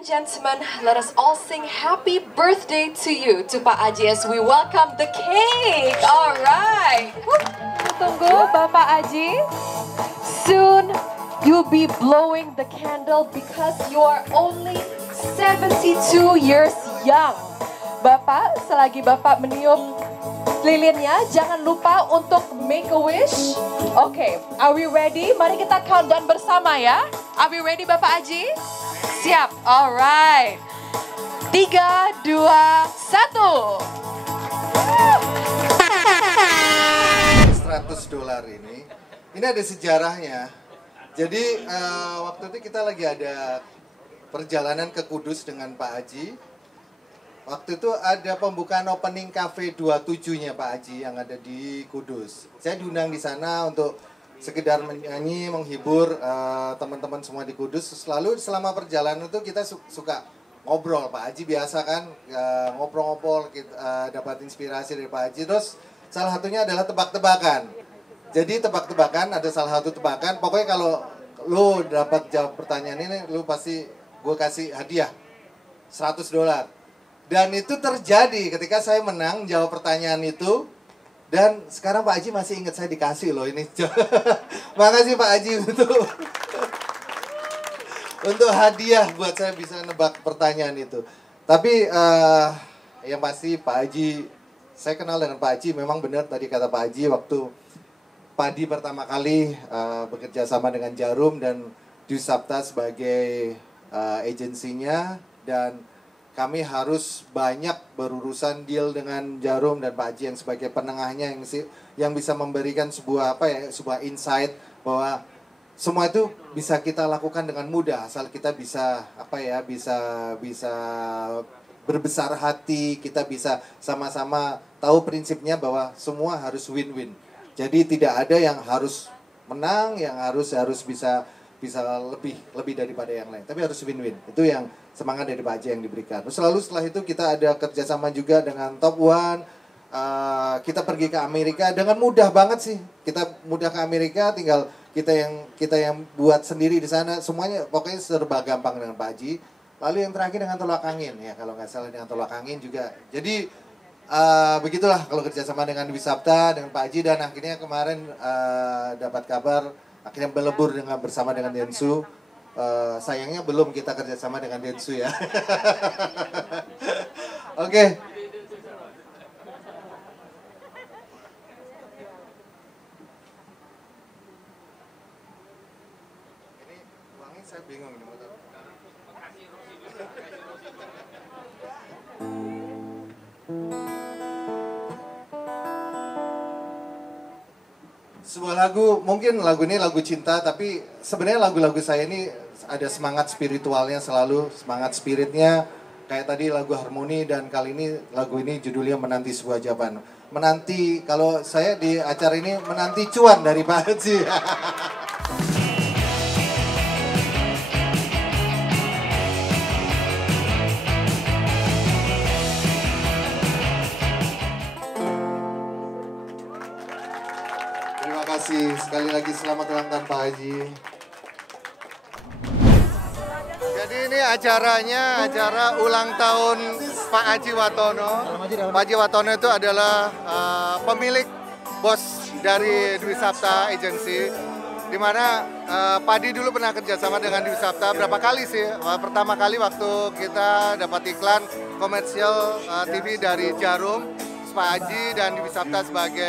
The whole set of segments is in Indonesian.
and gentlemen, let us all sing happy birthday to you, to Pak Aji, as we welcome the cake. All right. Tunggu Bapak Aji. Soon you'll be blowing the candle because you are only 72 years young. Bapak, selagi Bapak meniup lilinnya, jangan lupa untuk make a wish. Oke, are we ready? Mari kita countdown bersama ya. Are we ready Bapak Aji? Siap, alright. 3, 2, 1. $100 ini ada sejarahnya. Jadi waktu itu kita lagi ada perjalanan ke Kudus dengan Pak Haji. Waktu itu ada pembukaan opening cafe 27-nya Pak Haji yang ada di Kudus. Saya diundang di sana untuk sekedar menyanyi, menghibur teman-teman semua di Kudus. Selalu selama perjalanan itu kita suka ngobrol. Pak Haji biasa kan ngobrol-ngobrol, dapat inspirasi dari Pak Haji. Terus salah satunya adalah tebak-tebakan. Jadi tebak-tebakan, ada salah satu tebakan. Pokoknya kalau lu dapat jawab pertanyaan ini, lu pasti gue kasih hadiah $100. Dan itu terjadi ketika saya menang jawab pertanyaan itu. Dan sekarang Pak Haji masih ingat saya dikasih loh ini. Makasih Pak Haji untuk hadiah buat saya bisa nebak pertanyaan itu. Tapi yang pasti Pak Haji, saya kenal dengan Pak Haji, memang benar tadi kata Pak Haji waktu Padi pertama kali bekerja sama dengan Jarum dan Dwi Sapta sebagai agensinya, dan kami harus banyak berurusan deal dengan Jarum dan Pak Haji yang sebagai penengahnya yang bisa memberikan sebuah sebuah insight bahwa semua itu bisa kita lakukan dengan mudah asal kita bisa bisa berbesar hati, kita bisa sama-sama tahu prinsipnya bahwa semua harus win-win. Jadi tidak ada yang harus menang, yang harus bisa lebih daripada yang lain. Tapi harus win-win. Itu yang semangat dari Pak Haji yang diberikan. Terus selalu setelah itu kita ada kerjasama juga dengan Top One. Kita pergi ke Amerika dengan mudah banget sih. Kita mudah ke Amerika, tinggal kita yang buat sendiri di sana. Semuanya pokoknya serba gampang dengan Pak Haji. Lalu yang terakhir dengan Tolak Angin ya, kalau nggak salah dengan Tolak Angin juga. Jadi begitulah kalau kerjasama dengan Dwi Sapta, dengan Pak Haji, dan akhirnya kemarin dapat kabar akhirnya melebur bersama dengan Densu. Sayangnya belum kita kerjasama dengan Densu ya. Oke. Ini uangnya saya bingung nih. Sebuah lagu, mungkin lagu ini lagu cinta, tapi sebenarnya lagu-lagu saya ini ada semangat spiritualnya selalu, semangat spiritnya. Kayak tadi lagu Harmoni, dan kali ini lagu ini judulnya Menanti Sebuah Jawaban. Menanti, kalau saya di acara ini menanti cuan dari Pak Haji. Terima kasih, sekali lagi selamat ulang tahun Pak Haji. Jadi ini acara ulang tahun Pak Haji Watono. Pak Haji Watono itu adalah pemilik bos dari Dwi Sapta Agency, di mana Padi dulu pernah kerjasama dengan Dwi Sapta berapa kali sih. Pertama kali waktu kita dapat iklan komersial TV dari Jarum, Pak Haji dan Dwi Sapta sebagai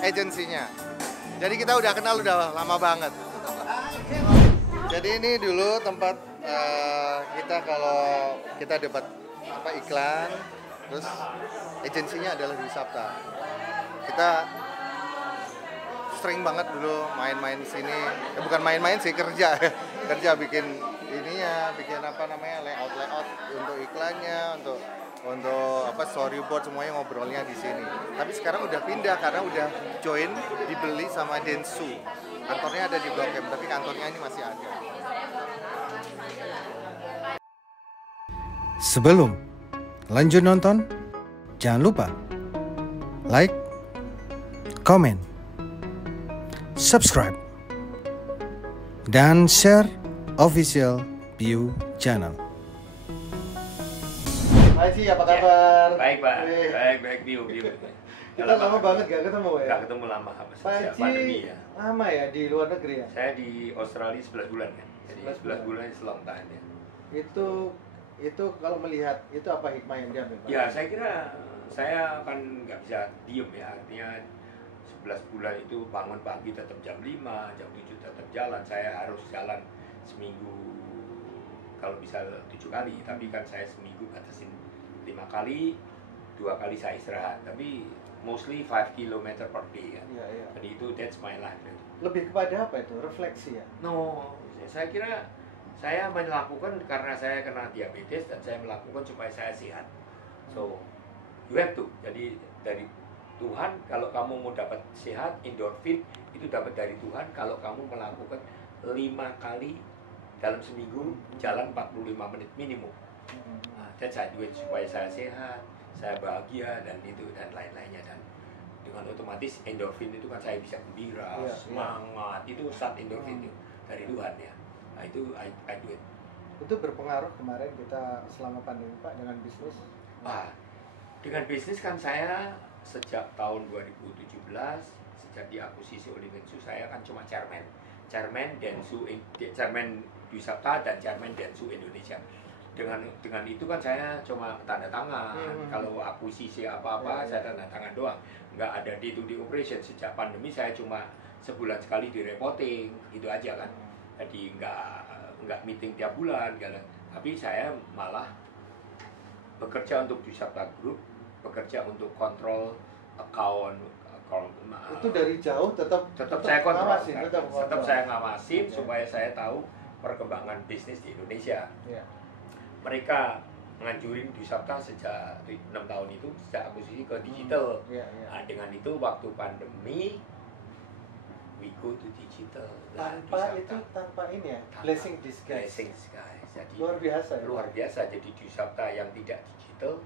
agensinya. Jadi kita udah kenal udah lama banget. Jadi ini dulu tempat kita kalau kita dapat iklan, terus agensinya adalah Dwi Sapta. Kita sering banget dulu main-main sini. Bukan main-main sih, kerja bikin layout untuk iklannya, untuk storyboard, semuanya ngobrolnya di sini. Tapi sekarang udah pindah karena udah join, dibeli sama Densu. Kantornya ada di Blok M, tapi kantornya ini masih ada. Sebelum lanjut nonton, jangan lupa like, comment, subscribe, dan share official View Channel. Pak Haji, apa kabar? Baik Pak, Eh, baik Bio. Kita lama banget gak ketemu ya? Gak ketemu lama Pak sejak Haji pandemi ya. lama ya di luar negeri ya? Saya di Australia 11 bulan kan. Jadi 11 11 bulan is long time ya. Itu kalau melihat itu apa hikmah yang diambil? Pak? Ya saya kira saya kan nggak bisa diem ya. Artinya 11 bulan itu bangun pagi tetap jam 5, jam 7 tetap jalan. Saya harus jalan seminggu kalau bisa 7 kali. Tapi kan saya seminggu batasin 5 kali, 2 kali saya istirahat. Tapi mostly 5 km per day kan. Iya, iya. Jadi itu that's my life. Lebih kepada apa itu? Refleksi ya? No, saya kira saya melakukan karena saya kena diabetes dan saya melakukan supaya saya sehat. So, you have to. Jadi dari Tuhan, kalau kamu mau dapat sehat, endorfin itu dapat dari Tuhan. Kalau kamu melakukan 5 kali dalam seminggu, jalan 45 menit minimum. Nah, that's I do it supaya saya sehat, saya bahagia dan itu dan lain-lainnya, dan dengan otomatis endorfin itu kan saya bisa gembira, Iya, semangat, itu saat endorfin itu dari Tuhan ya. Nah itu I do it. Itu berpengaruh kemarin kita selama pandemi Pak dengan bisnis? Dengan bisnis kan saya sejak tahun 2017 sejak diakuisisi oleh Dentsu, saya kan cuma chairman Dwi Sapta dan chairman Dentsu Indonesia. Dengan itu kan saya cuma tanda tangan. Kalau akuisisi apa-apa saya tanda tangan doang. Nggak ada day-to-day operation. Sejak pandemi saya cuma sebulan sekali di reporting, gitu aja kan. Jadi nggak meeting tiap bulan, tapi saya malah bekerja untuk Dwi Sapta Group, bekerja untuk kontrol account. Itu dari jauh tetap saya kontrol, ngawasin, tetap saya ngawasin supaya saya tahu perkembangan bisnis di Indonesia. Ya. Mereka nganjurin Dwi Sapta sejak 6 tahun itu, sejak akuisisi ke digital. Nah, dengan itu waktu pandemi we go to digital. Tanpa ini ya, blessing disguise. Jadi Luar biasa ya. Luar biasa. Jadi Dwi Sapta yang tidak digital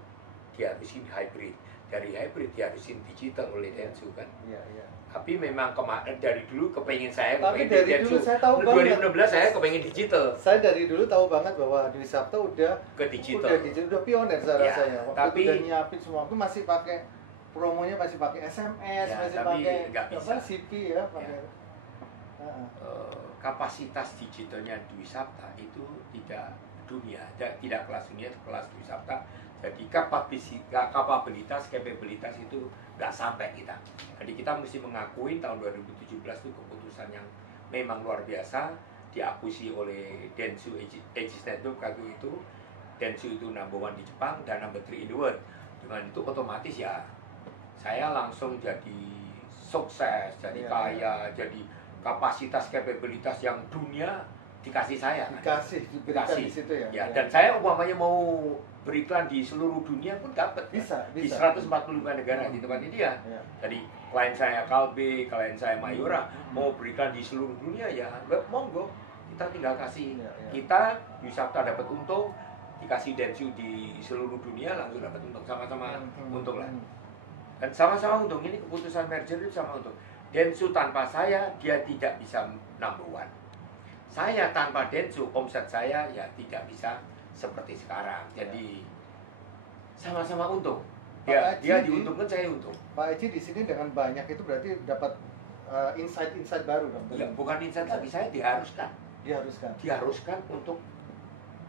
diharusin hybrid. Dari hybrid diharusin digital oleh Dentsu kan. Iya, iya. Tapi memang kemarin dari dulu kepengen saya Tapi kepengen dari Dentsu. dulu saya tahu 2016 saya kepengen digital. Saya dari dulu tahu banget bahwa Dwi Sapta udah Ke digital. Udah pioner saya Ya, rasanya. Waktu tapi itu udah nyiapin semua. Aku masih pakai promonya, masih pakai SMS, Ya, masih tapi pakai nggak bisa. CP ya, pakai. Ya. Kapasitas digitalnya Dwi Sapta itu tidak dunia, tidak kelas dunia, kelas Dwi Sapta. Jadi kapabilitas itu nggak sampai kita. Jadi kita mesti mengakui tahun 2017 itu keputusan yang memang luar biasa, diakuisisi oleh Dentsu Aegis Network waktu itu. Dentsu itu number 1 di Jepang dan number 3 in the world. Dengan itu otomatis ya saya langsung jadi sukses, jadi kaya, jadi kapasitas kapabilitas yang dunia dikasih saya. Diberikan di situ ya. Ya, dan saya umpamanya mau beriklan di seluruh dunia pun dapat. Bisa. Di 145 negara di tempat ini ya. Jadi klien saya Kalbe, klien saya Mayora mau berikan di seluruh dunia ya, monggo. Kita tinggal kasih. Kita Dwi Sapta dapat untung, dikasih Dentsu di seluruh dunia langsung dapat untung, sama-sama untung lah. Dan sama-sama untung. Ini keputusan merger itu sama untung. Dentsu tanpa saya dia tidak bisa number 1. Saya tanpa Dentsu omset saya ya tidak bisa seperti sekarang. Jadi sama-sama untung. Dia diuntungkan, saya untung. Pak Haji di sini dengan banyak itu berarti dapat insight baru dong. Ya, bukan insight, tapi saya diharuskan untuk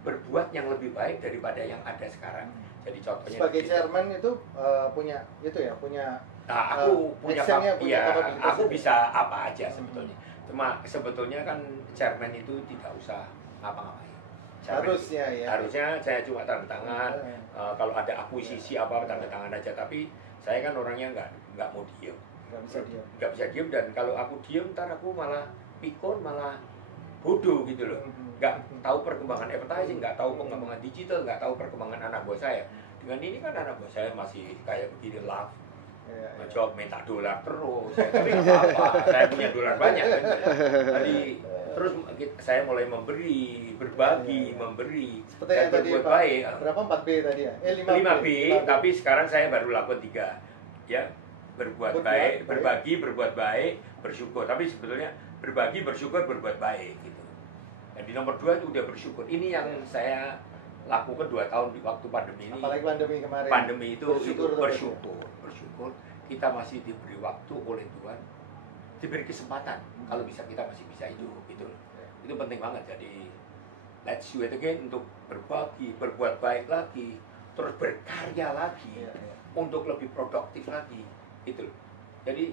berbuat yang lebih baik daripada yang ada sekarang. Jadi contohnya sebagai chairman itu punya aku kapabilitas. aku bisa apa aja sebetulnya. Cuma sebetulnya kan chairman itu tidak usah ngapa-ngapain. Harusnya saya cuma tanda tangan. Kalau ada akuisisi apa tanda tangan aja. Tapi saya kan orangnya nggak mau diem. Nggak bisa diem, dan kalau aku diem ntar aku malah pikun, malah bodoh gitu loh. Nggak tahu perkembangan advertising, nggak tahu perkembangan digital, nggak tahu perkembangan anak buah saya. Dengan ini kan anak buah saya masih kayak begini, love, mencoba minta dolar terus. Tapi nggak apa-apa, saya punya dolar banyak kan. Jadi terus saya mulai berbagi, memberi, seperti yang tadi berbuat baik. Berapa 4B tadi ya? 5B, tapi sekarang saya baru lakukan 3. Ya, berbuat baik, berbagi, berbuat baik, bersyukur. Tapi sebetulnya berbagi, bersyukur, berbuat baik gitu. Nah, di nomor 2 itu udah bersyukur. Ini yang saya lakukan 2 tahun di waktu pandemi ini. Apalagi pandemi kemarin. Pandemi itu bersyukur. Bersyukur. Kita masih diberi waktu oleh Tuhan, diberi kesempatan. Kalau bisa kita masih bisa hidup, gitu. Itu penting banget. Jadi let's do it again untuk berbagi, berbuat baik lagi, terus berkarya lagi, untuk lebih produktif lagi, gitu. Jadi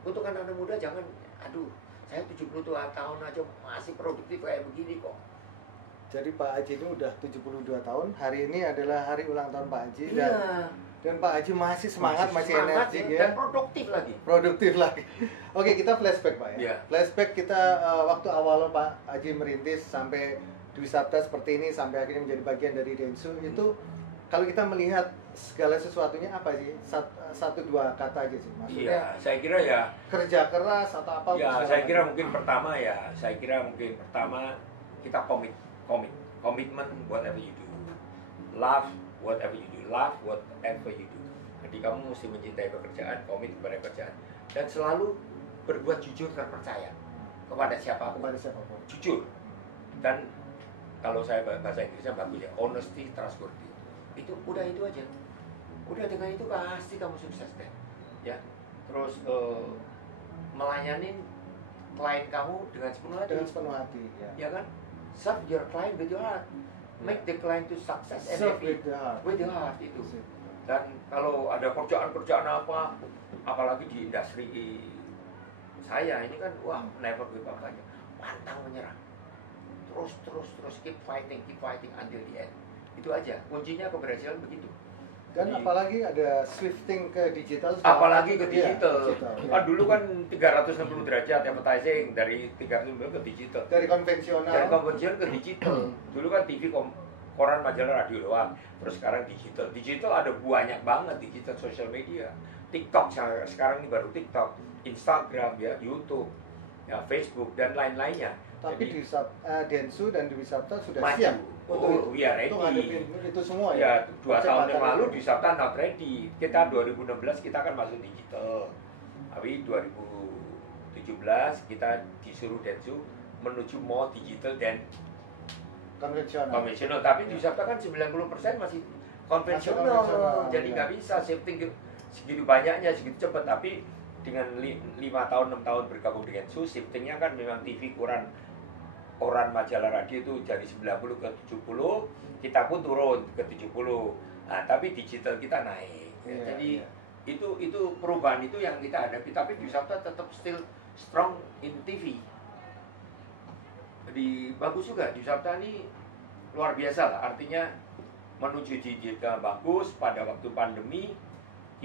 untuk anak-anak muda jangan, aduh, saya 72 tahun aja masih produktif kayak begini kok. Jadi Pak Haji ini udah 72 tahun. Hari ini adalah hari ulang tahun Pak Haji. Iya. Dan Pak Haji masih semangat, masih energik ya. Dan produktif lagi. Produktif lagi. Oke, kita flashback Pak ya. Iya. Flashback kita waktu awal Pak Haji merintis sampai Dwi Sabta seperti ini, sampai akhirnya menjadi bagian dari Dentsu. Itu kalau kita melihat segala sesuatunya apa sih? Satu dua kata aja sih maksudnya. Iya, saya kira ya kerja keras atau apa? Ya, saya kira mungkin pertama kita komitmen whatever you do. Love whatever you do. Love whatever you do. Jadi kamu mesti mencintai pekerjaan, komit kepada pekerjaan, dan selalu berbuat jujur dan percaya kepada siapapun. Jujur. Dan kalau saya bahasa Inggrisnya bagus ya, honesty, trustworthy. Itu aja. Udah dengan itu pasti kamu sukses deh. Ya. Terus melayani klien kamu dengan sepenuh hati. Ya kan? Serve your client with your heart. Make the client to success and happy with the heart itu. Dan kalau ada kerjaan apa, apalagi di industri saya ini kan, wah, never give up aja. Pantang menyerah. Terus keep fighting until the end. Itu aja. Kuncinya keberhasilan begitu. Dan apalagi ada shifting ke digital. Apalagi ke digital. Ya. Dulu kan 360 derajat advertising, dari 360 ke digital. Dari konvensional ke digital. Dulu kan TV, koran, majalah, radio doang. Terus sekarang digital. Digital ada banyak banget, digital social media. TikTok sekarang ini baru TikTok, Instagram ya, YouTube, ya, Facebook dan lain-lainnya. Tapi di Dentsu dan Dwi Sabta sudah maju. siap. Ya, ready. Itu semua ya. 2 tahun yang lalu Dwi Sabta not ready. Kita 2016 kita kan masuk digital. Tapi 2017 kita disuruh Dentsu menuju more digital dan konvensional. Tapi Dwi Sabta kan 90% masih konvensional. Jadi nggak bisa shifting segitu banyaknya, segitu cepat. Tapi dengan 5 tahun, 6 tahun bergabung dengan Dentsu, shiftingnya kan memang TV, koran, majalah, radio itu dari 90 ke 70, kita pun turun ke 70. Nah, tapi digital kita naik. Jadi itu perubahan itu yang kita hadapi. Tapi Dwi Sabta tetap still strong in TV. Jadi bagus juga Dwi Sabta ini luar biasa lah. Artinya menuju digital bagus. Pada waktu pandemi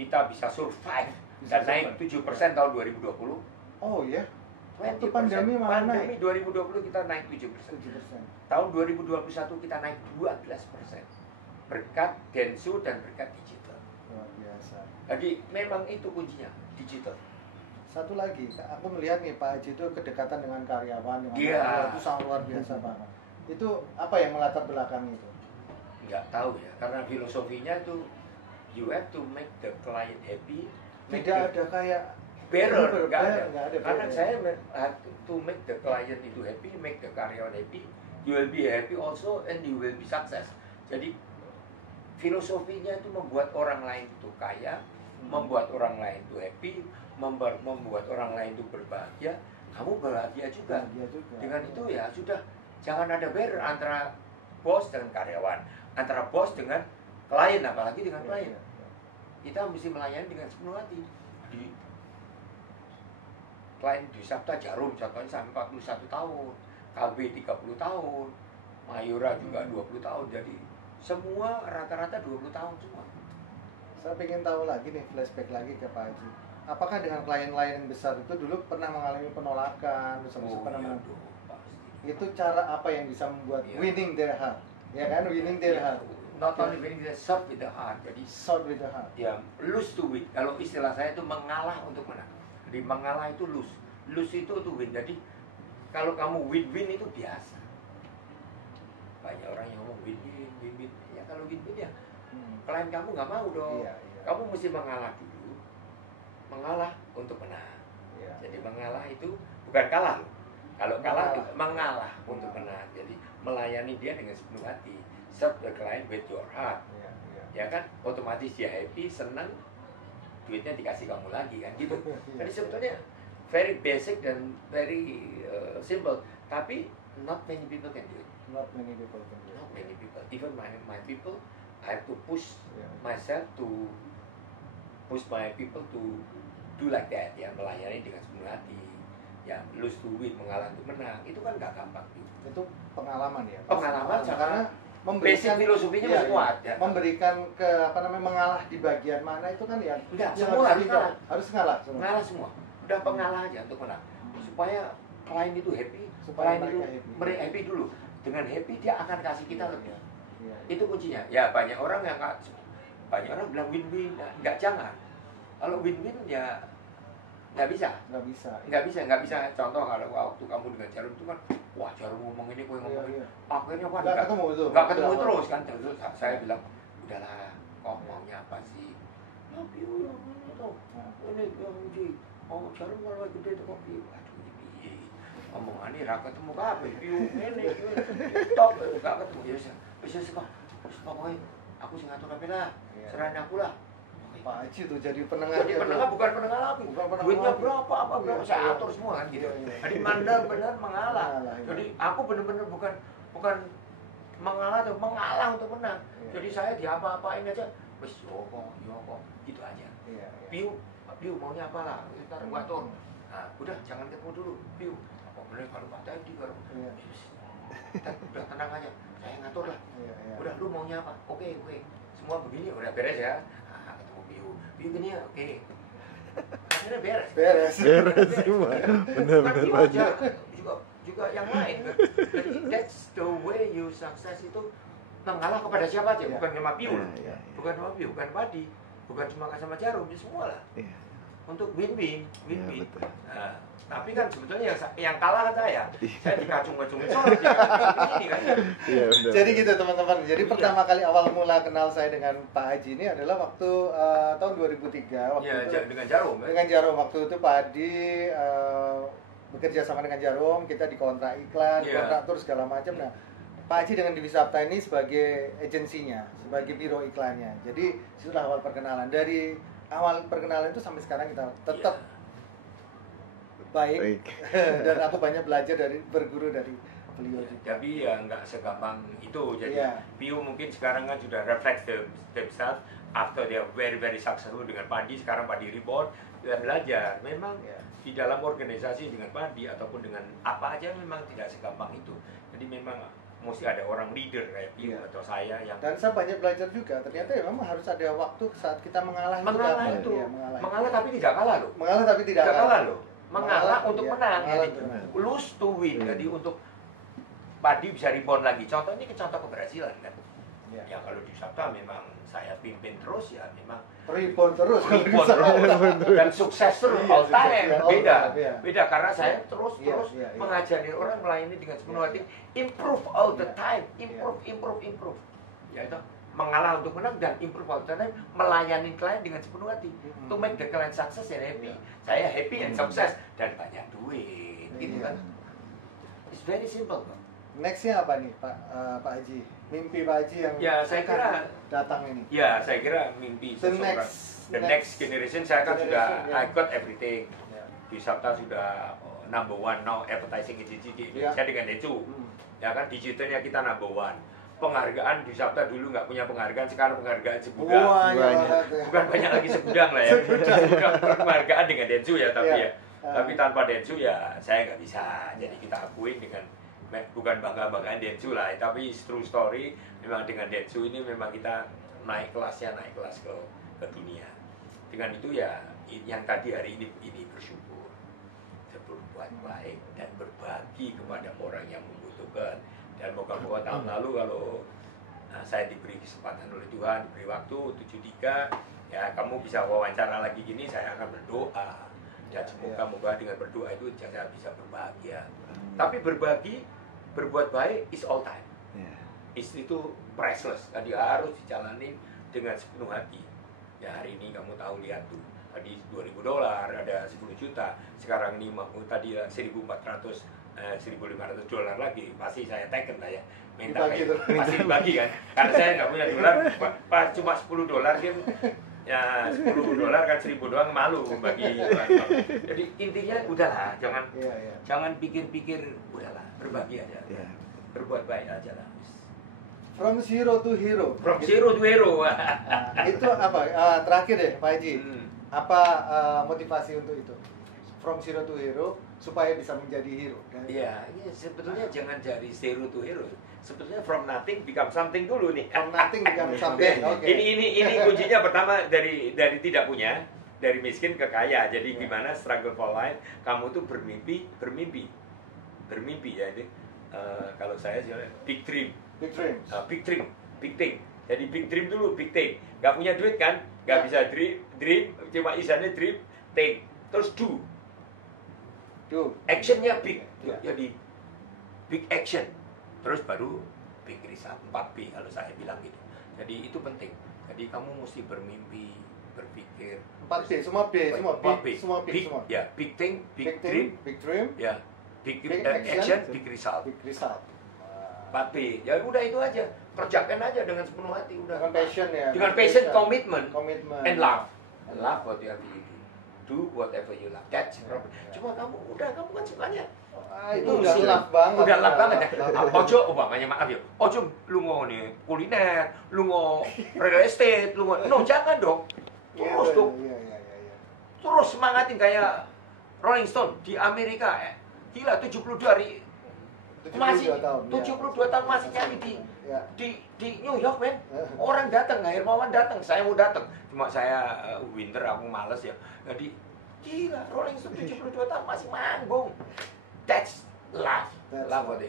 kita bisa survive dan naik 7% tahun 2020. Oh ya. Waktu pandemi 2020 kita naik 7%. Tahun 2021 kita naik 12%. Berkat Dentsu dan berkat digital. Luar biasa. Jadi memang itu kuncinya, digital. Satu lagi, aku melihat nih Pak Haji itu kedekatan dengan karyawan, karyawan itu sangat luar biasa banget. Itu apa yang melatar belakang itu? Nggak tahu ya, karena filosofinya itu you have to make the client happy. Tidak ada kayak better, nggak ada. Karena better. saya have to make the client itu happy, make the karyawan happy, you will be happy also and you will be success. Jadi filosofinya itu membuat orang lain itu kaya, membuat orang lain itu happy, membuat orang lain itu berbahagia, kamu bahagia juga. Dengan itu ya sudah, jangan ada barrier antara bos dengan karyawan, antara bos dengan klien, apalagi dengan klien. Kita mesti melayani dengan sepenuh hati. Di klien Dwi Sabta Jarum contohnya sampai 41 tahun, KB 30 tahun, Mayura juga 20 tahun. Jadi semua rata-rata 20 tahun semua. Saya ingin tahu lagi nih, flashback lagi ke Pak Haji. Apakah dengan klien-klien yang besar itu dulu pernah mengalami penolakan, itu cara apa yang bisa membuat winning their heart? Ya kan, winning their heart. Not only winning their serve with the heart, jadi serve with the heart. Ya, lose to win. Kalau istilah saya itu mengalah untuk menang. Jadi mengalah itu lose. Lose itu to win. Jadi kalau kamu win-win itu biasa. Banyak orang yang ngomong win-win, win-win. Ya kalau win-win ya, klien kamu nggak mau dong. Kamu mesti mengalah dulu. Mengalah untuk menang. Jadi mengalah itu bukan kalah loh. Kalau kalah mengalah untuk menang. Jadi melayani dia dengan sepenuh hati. Serve the client with your heart. Ya kan, otomatis dia happy, senang, duitnya dikasih kamu lagi kan gitu. Jadi sebetulnya very basic dan very simple. Tapi not many people can do it. Not many people can do it. Not many people. Even my people, I have to push myself to push my people to do like that, ya, melayani dengan sepenuh hati. Ya, lose to win, mengalah untuk menang, itu kan nggak gampang. Itu pengalaman ya. Pengalaman karena basic filosofinya masih kuat. Ya. Memberikan ke mengalah di bagian mana itu kan ya. Enggak, semua harus ngalah. Harus ngalah. Ngalah semua. Udah pengalah aja untuk menang. Supaya klien itu happy, supaya mereka happy dulu. Dengan happy dia akan kasih kita lebih. Itu kuncinya. Ya banyak orang bilang win-win, nggak, jangan. Kalau win-win ya nggak bisa. Contoh kalau waktu kamu dengan Jarum itu kan, wah Jarum ngomong ini, gue ngomong ini, akhirnya kan nggak ketemu terus kan. Terus saya bilang, udahlah, kok maunya apa sih? Love you, ini yang uji. Oh Jarum kalau gede itu kopi, aduh ini omongannya nggak ketemu kabeh, view ini, top nggak ketemu. Ya bisa pokoknya aku sih ngatur kabeh lah, serahin aku lah. Pak Haji tuh jadi penengah. Jadi penengah, bukan penengah lagi. Duitnya berapa, saya atur semua kan gitu. Jadi benar-benar mengalah. Jadi aku benar-benar bukan mengalah, mengalah untuk menang. Jadi saya diapa-apain aja, wes yoko, gitu aja. Piu maunya apa lah, ntar gua atur. Nah, udah jangan ketemu dulu, Piu. Apa bener kalau Pak Tadi baru. Udah tenang aja, saya ngatur lah. Udah lu maunya apa? Oke. Semua begini udah beres ya. Piu gini ya, oke. Akhirnya beres semua. Benar-benar aja. Juga yang lain. Jadi that's the way you success itu mengalah kepada siapa aja, bukan sama Piu, bukan sama Piu, bukan Padi, bukan cuma sama Jarum, ya semua lah. Untuk win-win. Nah, tapi kan sebetulnya yang kalah kan saya dikacung-kacungin soal ini kan. Jadi gitu teman-teman. Jadi pertama kali awal mula kenal saya dengan Pak Haji ini adalah waktu tahun 2003 waktu itu dengan Jarum. Kan? Dengan Jarum waktu itu Pak Adi bekerja sama dengan Jarum, kita dikontrak iklan, kontrak tur segala macam. Nah, Pak Haji dengan Dewi Sapta ini sebagai agensinya, sebagai biro iklannya. Jadi sudah awal perkenalan. Dari awal perkenalan itu sampai sekarang kita tetap baik. Dan aku banyak belajar berguru dari beliau juga. Tapi ya nggak segampang itu. Jadi Piu mungkin sekarang kan sudah reflect themselves after they are very very successful dengan Padi. Sekarang Padi rebound, kita belajar. Memang di dalam organisasi dengan Padi ataupun dengan apa aja memang tidak segampang itu. Jadi memang mesti ada orang leader kayak Piu atau saya yang. Dan saya banyak belajar juga. Ternyata ya memang harus ada waktu saat kita mengalah itu. Mengalah tapi tidak kalah loh. Mengalah tapi tidak kalah loh. Mengalah untuk menang. Jadi lose to win. Jadi untuk Padi bisa rebound lagi. Contoh ini contoh keberhasilan kan. Ya kalau di Sabta memang saya pimpin terus ya memang rebound terus dan sukses terus all time. Beda karena saya terus mengajari orang melayani dengan sepenuh hati, improve all the time, improve. Ya itu mengalah untuk menang dan improve all the time, melayani klien dengan sepenuh hati to make the client success and happy. Saya happy and success dan banyak duit gitu kan. It's very simple Pak. Nextnya apa nih Pak Haji? Mimpi Pak Haji yang saya kira datang ini. Ya saya kira mimpi seseorang. The next generation saya kan sudah I got everything. Di Sabta sudah number one now advertising agency di Indonesia dengan Densu. Ya kan digitalnya kita number one. Penghargaan di Sabta dulu nggak punya penghargaan, sekarang penghargaan segudang. Bukan banyak lagi segudang lah ya. Penghargaan dengan Densu ya tapi ya. Tapi tanpa Densu ya saya nggak bisa. Jadi kita akuin dengan bukan bangga-banggaan Densu lah, tapi true story memang dengan Densu ini memang kita naik kelas ke dunia. Dengan itu ya yang tadi hari ini bersyukur, berbuat baik dan berbagi kepada orang yang membutuhkan. Dan moga-moga tahun lalu kalau saya diberi kesempatan oleh Tuhan, diberi waktu 73 ya kamu bisa wawancara lagi gini, saya akan berdoa dan semoga dengan berdoa itu saya bisa berbahagia. Tapi berbuat baik is all time. Itu priceless. Tadi harus dijalani dengan sepenuh hati. Ya hari ini kamu tahu lihat tuh. Tadi $2.000 ada 10 juta. Sekarang ini tadi 1.400 $1.500 lagi, pasti saya taken lah ya. Minta Dibagi kayak, terus. pasti dibagi kan, karena saya nggak punya dolar, pas cuma $10 kan, ya $10 kan 1.000 doang, malu bagi. Jadi intinya udahlah, jangan pikir-pikir, udahlah berbagi aja, berbuat baik aja lah. From zero to hero. From zero to hero. Nah, itu apa? Terakhir deh, Pak Haji. Apa motivasi untuk itu? From zero to hero supaya bisa menjadi hero. Iya, sebetulnya jangan dari zero to hero. Sebetulnya from nothing become something dulu nih. From nothing become something. Okay. Ini kuncinya pertama dari tidak punya, dari miskin ke kaya. Jadi gimana struggle for life? Kamu tuh bermimpi ya. Ini kalau saya sih big dream. Big dream, big thing. Jadi big dream dulu, big thing. Gak punya duit kan? Gak bisa dream, cuma isannya dream, think. Terus do. Actionnya big. Jadi big action. Terus baru big result, 4B kalau saya bilang gitu. Jadi itu penting. Jadi kamu mesti bermimpi, berpikir. 4B, semua B, semua big. Ya, big thing, big dream, ya, big action, big result. 4B, ya udah itu aja, kerjakan aja dengan sepenuh hati, udah. Dengan passion ya. Dengan passion, commitment, and love whatever you do whatever you love. That's the problem. Cuma kamu kan sukanya. Itu udah love banget. Udah love banget ya. Ojo, umpamanya maaf ya. Ojo, lu mau nih kuliner, lu mau real estate, lu mau, no jangan dong. Terus tuh. Terus semangatin kayak Rolling Stone di Amerika. Gila 72 hari. Masih 72 tahun masih nyanyi di New York, men. Orang datang, Hermawan datang, saya mau datang. Cuma saya winter, aku males ya. Jadi gila, Rolling Stone 72 tahun masih manggung. That's love.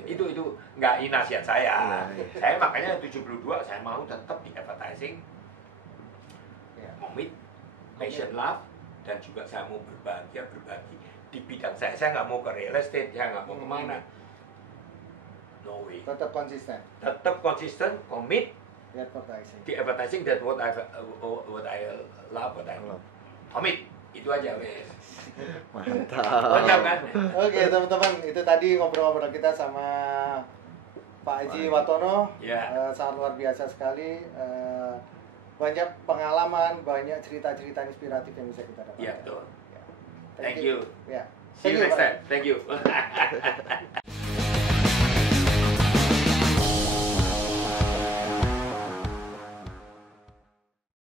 Itu nggak ini nasihat saya. Saya makanya 72 saya mau tetap di advertising, commit, passion, love, dan juga saya mau berbagi di bidang saya. Saya nggak mau ke real estate, saya nggak mau kemana. No way. Tetap konsisten, commit di advertising. That what I love, commit. Itu aja, wes. Mantap kan? Oke, teman-teman, itu tadi ngobrol-ngobrol kita sama Pak Haji Watono. Sangat luar biasa sekali. Banyak pengalaman, banyak cerita-cerita inspiratif yang bisa kita dapatkan. Iya, betul. Thank you. Yeah. See you next time. Thank you.